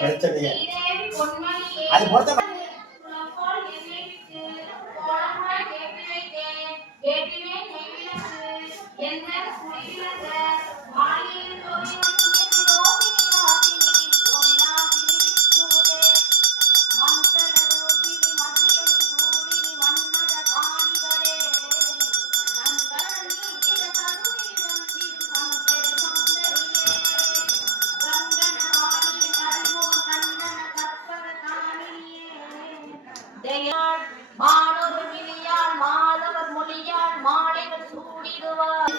பிரச்சனையே அது பொறுத்த மாணவர் விழியால் மாணவர் மொழியால் மாலைகள் சூடிடுவார்.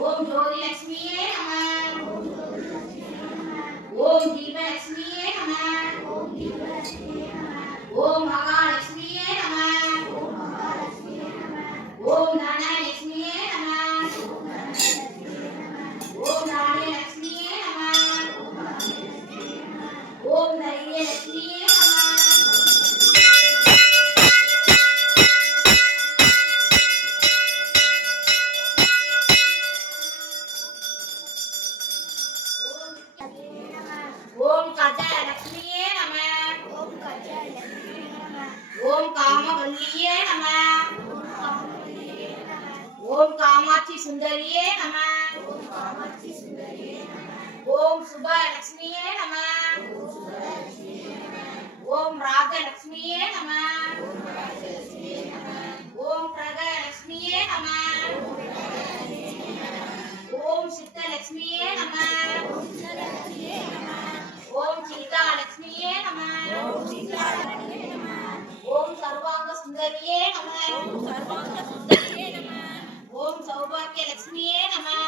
ஓம் ஜோதி லட்சுமியே நமः. ஓம் தீபலட்சுமியே நமः. ஓம் மகாலட்சுமியே நமः. ஓம் தனலட்சுமியே நமः. ஓம் ராஜலட்சுமியே நமः. ஓம் தைரியலட்சுமியே நமः. ஓம் கஜலட்சுமியே நமः. ஓம் காமவல்லியே நமः. ஓம் காமாட்சி சுந்தரியே நமः. ஓம் சுபலட்சுமியே நமः. ஓம் ராஜலட்சுமியே நமः. ஓம் பிரகலட்சுமியே நமः. ஓம் சித்தலட்சுமியே நமः. ஓம் சீதாலட்சுமியே நமः. ஓம் சர்வாங்க சுந்தரியே நமः. ஓம் சௌபாகியலட்சுமியே நமः.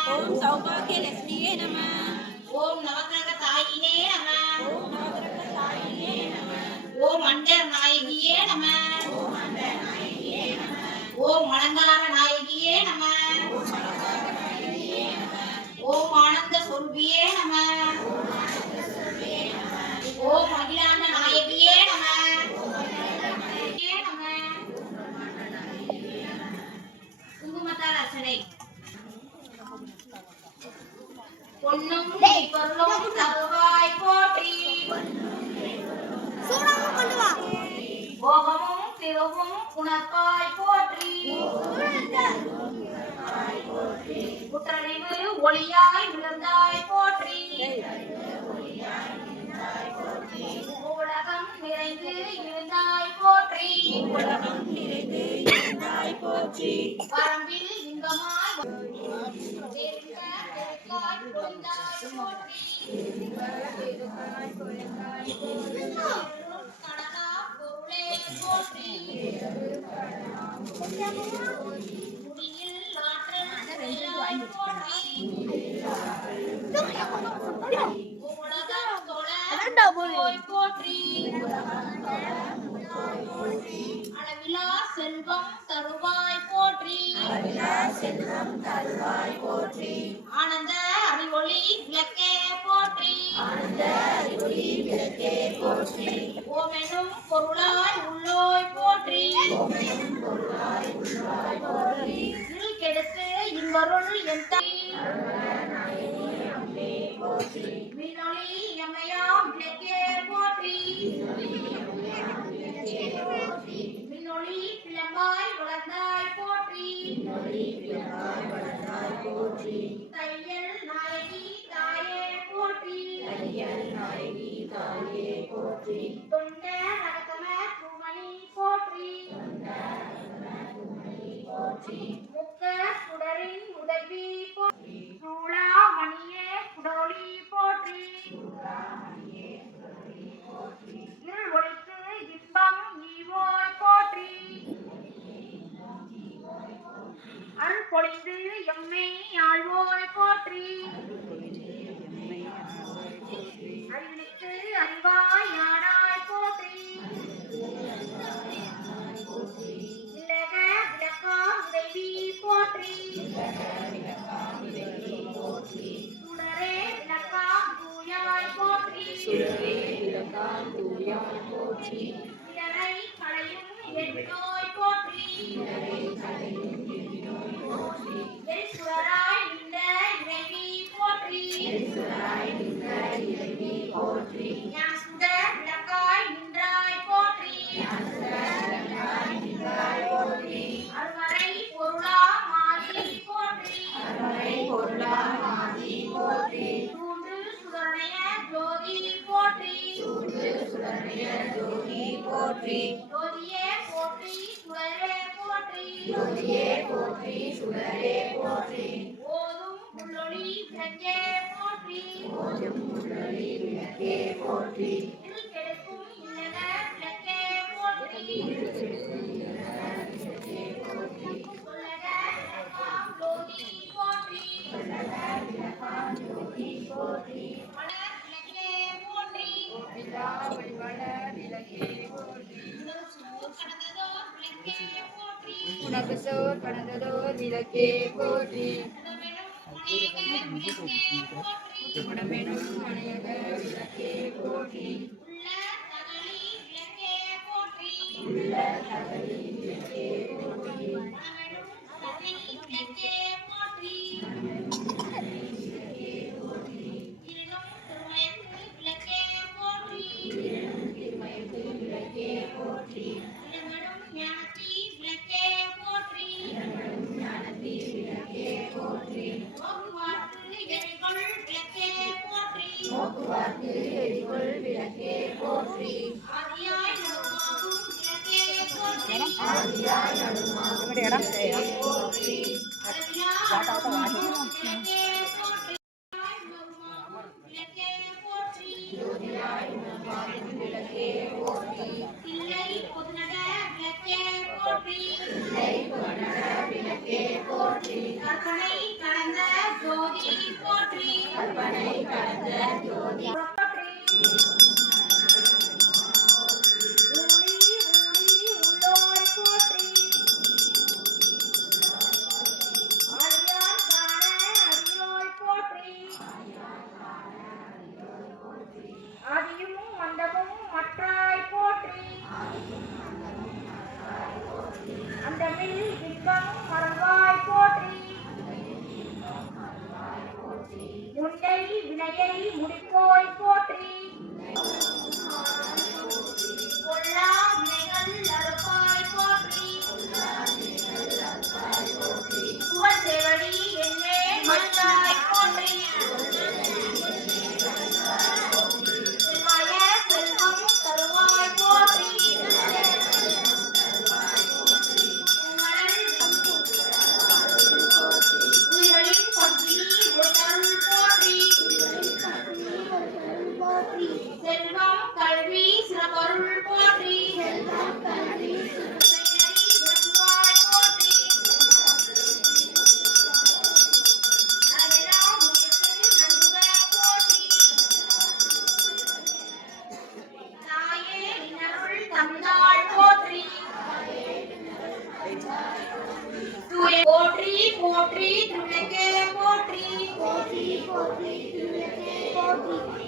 ஓம் நவக்கிரக தாயினே நமः. ஓம் அண்டர் நாயகியே நமः. ஓம் அலங்கார நாயகியே நமः. ஓம் ஆனந்த சொரூபியே நமः. ஓம் அகிலாண்ட நாயகியே நமः. குங்குமத்தால் அர்ச்சனை. பொன்னும் பொருளும் தருவாய் போற்றி. போகமும் திருவும் உணர்வாய் போற்றி. குற்றறிவு ஒளியாய் விழுந்தாய் போற்றி. உலகம் நிறைந்து இருந்தாய் போற்றி. வரம்பில் இன்பமாய் பொழிந்தாய் போற்றி. கடலா பொருளே போற்றி. முடியில் ஆற்றல் போற்றி. உலகம் தொழ போற்றி. அளவிலா செல்வம் தருவாய் போற்றி. ஆனந்த அறிவொளி விளக்கே போற்றி. ஓமெனும் பொருளாய் உள்ளோய் போற்றி. இருள் கெடுத்து இன்பருள் என் விண்ணொளி எம்மையாம் விளக்கே போற்றி. விண்ணொளி பிளம்பாய் வளர்ந்தாய் போற்றி. தையல் நாயகி தாயே போற்றி. தொண்ட நடக்கம பூமணி போற்றி. முக்க சுடரின் உதவி போற்றி. சூளாமணியே குடொளி போற்றி. இருள் ஒழித்து இன்பம் ஈவோய் போற்றி. அருள் பொழிந்து எம்மை ஆழ்வோய் போற்றி. அறிவித்து அறிவாய் ஆடாய் போற்றி. சுடரே விளக்கால் தூயாய் போற்றி. இடரை களையும் எண்ணோய் போற்றி. எல் சுடராய் நின்ற இறைவி போற்றி. ஞான சுடர் விளக்காய் நின்றாய் போற்றி. அருமறை பொருளா மாதி போற்றி. தூண்டு சுடரணைய ஜோதி போற்றி. ஜோதியே சுடரே போற்றி. ஓதும் புள்ளொளி விளக்கே போற்றி. இல் கெடுக்கும் இல்லக விளக்கே போற்றி. சொல்லக விளக்காம் ஜோதி போற்றி. மலர் விளக்கே போற்றி. உனக்கு சோர் கடந்ததோர் விளக்கே போற்றி. குணமெனும் அணையக விளக்கே போற்றி. உள்ள தகலி விளக்கே போற்றி. போக்குவரத்து எரிகொள் விளக்கே போற்றி. ஆதியாய் நடுமாகும் விளக்கே போற்றி. ஜோதியாய் உணர்வாகும் விளக்கே போற்றி. தில்லை பொதுநட விளக்கே போற்றி. கற்பனை கடந்த ஜோதி போற்றி. உள்ளோய் போற்றி. ஆழியார் காண அடியோய் போற்றி. ஆதியும் மந்தமும் மற்றாய் போற்றி. அந்தமில் இன்பமும் மறவாய் போற்றி. முண்டை வினையை முடிப்போய் போற்றி. பொல்லா வினைகள் அறுப்பாய் போற்றி. புகழ் சேவடி என்னே மற்றாய் போற்றி. செல்வாய செல்வம் தருவாய் போற்றி. உயிரின் பற்றி ஒருத்தருள் போற்றி. செல்வம் கல்வி சிறப்பருள் போற்றி. விளங்குவாய் போற்றி. அதெல்லாம் உயிர்க்கு நன்குக போற்றி. தாயே நின்னருள் தந்தாள் போற்றி. போற்றி போற்றி திருவிளக்கே போற்றி.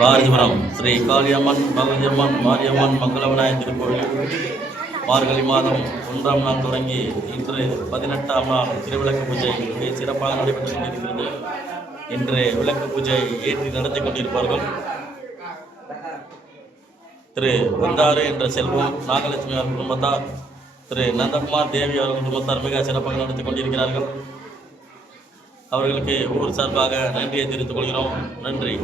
பாரதிபுரம் ஸ்ரீ காளியம்மன் மகளியம்மன் மாரியம்மன் மங்களவிநாயகர் திருக்கோவில் மார்கழி மாதம் 1ஆம் நாள் தொடங்கி இன்று 18ஆம் நாள் திருவிளக்கு பூஜை மிக சிறப்பாக நடைபெற்றுக் கொண்டிருக்கிறது. இன்று விளக்கு பூஜை ஏற்றி நடத்தி கொண்டிருப்பார்கள் திரு வந்தாறு என்ற செல்வம் நாகலட்சுமி அவர்கள் குடும்பத்தார், திரு நந்தகுமார் தேவி அவர்கள் குடும்பத்தார் மிக சிறப்பாக நடத்தி கொண்டிருக்கிறார்கள். அவர்களுக்கு ஊர் சார்பாக நன்றியை தெரிவித்துக் கொள்கிறோம். நன்றி.